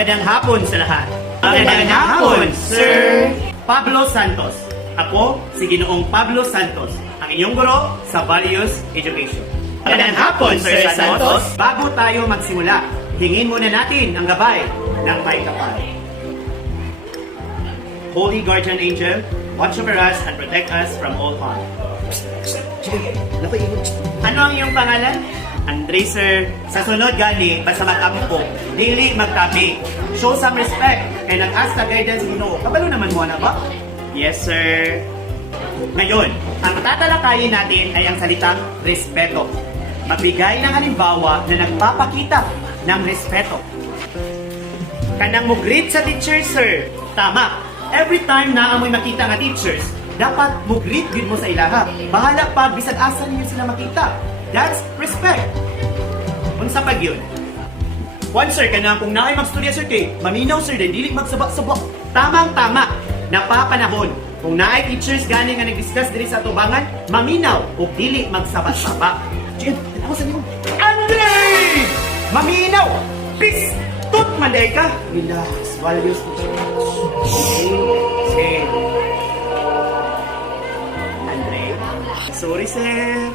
Magandang hapon sa lahat. Magandang hapon, Sir Pablo Santos. Ako, si Ginoong Pablo Santos, ang inyong guro sa Values Education. Magandang hapon, Sir Santos. Bago tayo magsimula, hingin muna natin ang gabay ng may kapal. Holy Guardian Angel, watch over us and protect us from all harm. Ano ang iyong pangalan? Andre, sir. Sa sunod gani, basta magtabi po, dili magtabi. Show some respect, kay nag-ask na guidance Ginoo. Kabalo naman mo na ba? Yes, sir. Ngayon, ang tatalakayin natin ay ang salitang respeto. Magbigay ng halimbawa na nagpapakita ng respeto. Kanang mo greet sa teacher, sir. Tama. Every time na amoy makita nga teachers, dapat mo greet din mo sa ilaha. Bahala pag bisag asa niyo sila makita. That's respect. Unsa pag yun? One, sir, kanang kung naay magstorya, sir, kay maminaw, sir, dili magsabak-sabak. Tamang-tama. Napapanahon. Kung naay teachers gani nga nag-discuss diri sa tubangan, maminaw o dili magsabak-sabak. Jen, ako sa niyo. Andre! Maminaw! Peace! Tut manday ka! Relax. Values. Sige. Andre? Sorry, sir.